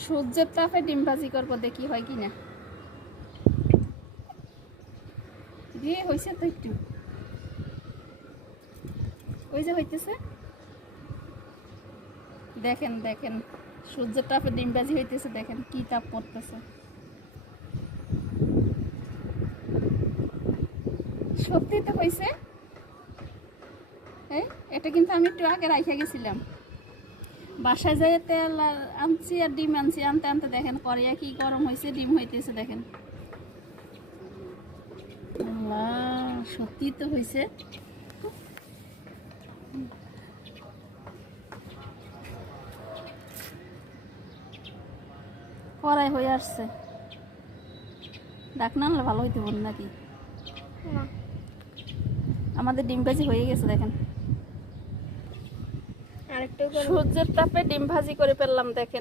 সূর্যের তাপে ডিম ভাজি করবো, দেখি হয় কি না। হয়েছে তো একটু, ওই যে হইতেছে, দেখেন দেখেন সূর্যের তাপে ডিম ভাজি হইতেছে, দেখেন কি তাপ পড়তেছে। সত্যি তো হয়েছে। এটা কিন্তু আমি একটু আগে রাইখা গেছিলাম, বাসায় যাই তেল আর আনছি আর ডিম আনছি, আনতে আনতে দেখেন কড়াইয়া কি গরম হয়েছে, ডিম হইতেছে দেখেন। আল্লাহ, সত্যি তো হয়েছে। কড়াই হয়ে আসছে, ডাক না আনলে ভালো হইতে বল নাকি। আমাদের ডিম ভাজি হয়ে গেছে দেখেন, সূর্যের তাপে ডিম ভাজি করে ফেললাম দেখেন।